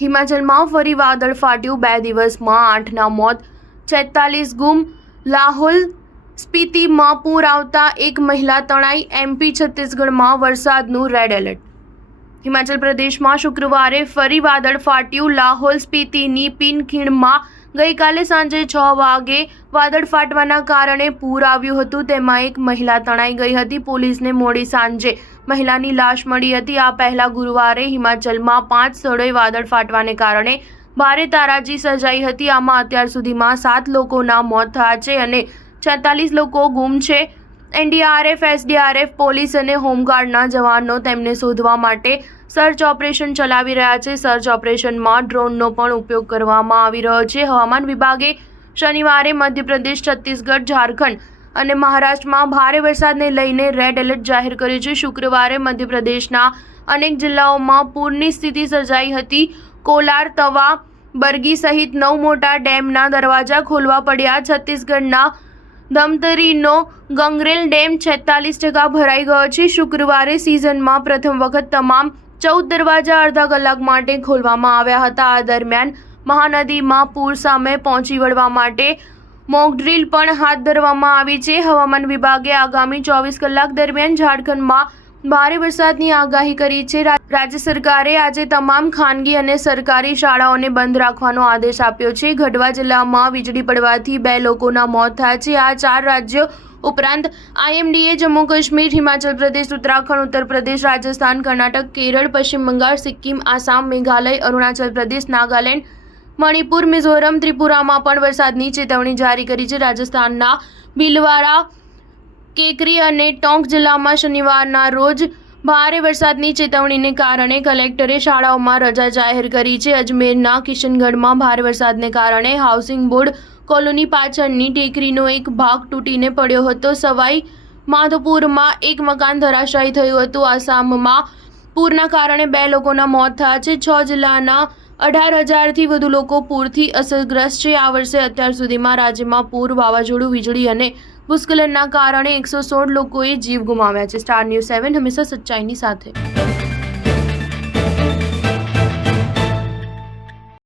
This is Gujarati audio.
હિમાચલમાં ફરી વાદળ ફાટ્યું। 2 દિવસમાં 8ના મોત, 46 ગુમ। લાહોલ સ્પીતિમાં પૂર આવતા એક મહિલા તણાઈ। એમપી છત્તીસગઢમાં વરસાદનું રેડ એલર્ટ। હિમાચલ પ્રદેશમાં શુક્રવારે ફરી વાદળ ફાટ્યું। લાહોલ સ્પીતિની પિનખીણમાં ગઈકાલે સાંજે 6 વાગે વાદળ ફાટવાના કારણે પૂર આવ્યું હતું। તેમાં એક મહિલા તણાઈ ગઈ હતી। પોલીસને મોડી સાંજે મહિલાની લાશ મળી હતી। આ પહેલા ગુરુવારે હિમાચલમાં 5 સ્થળોએ વાદળ ફાટવાને કારણે ભારે તારાજી સર્જાઈ હતી। આમાં અત્યાર સુધીમાં 7 લોકોના મોત થયા છે અને 46 લોકો ગુમ છે। એનડીઆરએફ, એસડીઆરએફ, પોલીસ અને હોમગાર્ડના જવાનો તેમને શોધવા માટે સર્ચ ઓપરેશન ચલાવી રહ્યા છે। સર્ચ ઓપરેશનમાં ડ્રોનનો પણ ઉપયોગ કરવામાં આવી રહ્યો છે। હવામાન વિભાગે શનિવારે મધ્યપ્રદેશ, છત્તીસગઢ, ઝારખંડ અને મહારાષ્ટ્રમાં ભારે વરસાદને લઈને રેડ એલર્ટ જાહેર કર્યું છે। શુક્રવારે મધ્યપ્રદેશના અનેક જિલ્લાઓમાં પૂરની સ્થિતિ સર્જાઈ હતી। કોલાર, તવા, બરગી સહિત 9 મોટા ડેમના દરવાજા ખોલવા પડ્યા। છત્તીસગઢના ધમતરીનો ગંગરેલ ડેમ 46% ભરાઈ ગયો છે। શુક્રવારે સિઝનમાં પ્રથમ વખત તમામ 14 દરવાજા અડધા કલાક માટે ખોલવામાં આવ્યા હતા। આ દરમિયાન મહાનદીમાં પૂર સામે પહોંચી વળવા માટે મોક ડ્રીલ પણ હાથ ધરવામાં આવી છે। હવામાન વિભાગે આગામી 24 કલાક દરમિયાન ઝારખંડમાં ભારે વરસાદની આગાહી કરી છે। રાજ્ય સરકારે આજે તમામ ખાનગી અને સરકારી શાળાઓને બંધ રાખવાનો આદેશ આપ્યો છે। ગઢવા જિલ્લામાં વીજળી પડવાથી 2 લોકોના મોત થયા છે। આ 4 રાજ્યો ઉપરાંત આઈએમડીએ જમ્મુ કાશ્મીર, હિમાચલ પ્રદેશ, ઉત્તરાખંડ, ઉત્તર પ્રદેશ, રાજસ્થાન, કર્ણાટક, કેરળ, પશ્ચિમ બંગાળ, સિક્કિમ, આસામ, મેઘાલય, અરુણાચલ પ્રદેશ, નાગાલેન્ડ, મણિપુર, મિઝોરમ, ત્રિપુરામાં પણ વરસાદની ચેતવણી જારી કરી છે। રાજસ્થાનના ભીલવાડા, કેકરી અને ટોંક જિલ્લામાં શનિવારના રોજ ભારે વરસાદની ચેતવણીને કારણે કલેક્ટરે શાળાઓમાં રજા જાહેર કરી છે। અજમેરના કિશનગઢમાં ભારે વરસાદને કારણે હાઉસિંગ બોર્ડ કોલોની પાછળની ટેકરીનો એક ભાગ તૂટીને પડ્યો હતો। સવાઈ માધોપુરમાં એક મકાન ધરાશાયી થયું હતું। આસામમાં પૂરના કારણે 2 લોકોના મોત થયા છે। 6 જિલ્લાના 18,000થી વધુ લોકો પૂરથી અસરગ્રસ્ત છે। આ વર્ષે અત્યાર સુધીમાં રાજ્યમાં પૂર, વાવાઝોડું, વીજળી અને ભૂસ્ખલનના કારણે 116 લોકોએ જીવ ગુમાવ્યા છે। સ્ટાર ન્યૂઝ 7 હંમેશા સચ્ચાઈની સાથે।